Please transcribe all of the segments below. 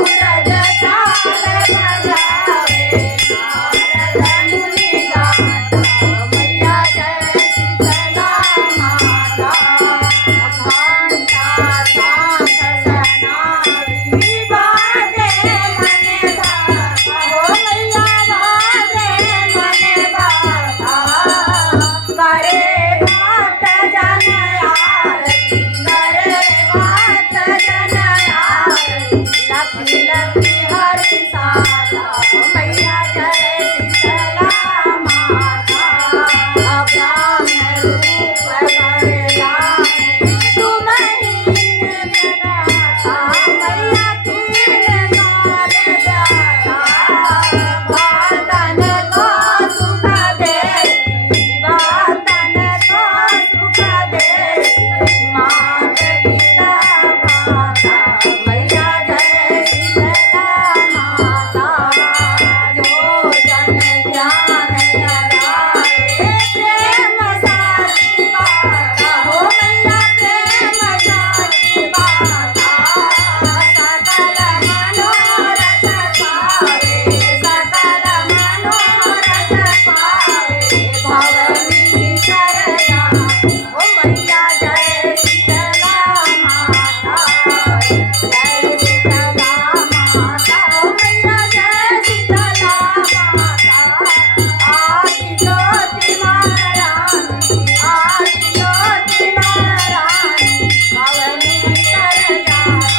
Laura.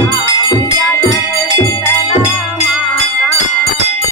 Yeah.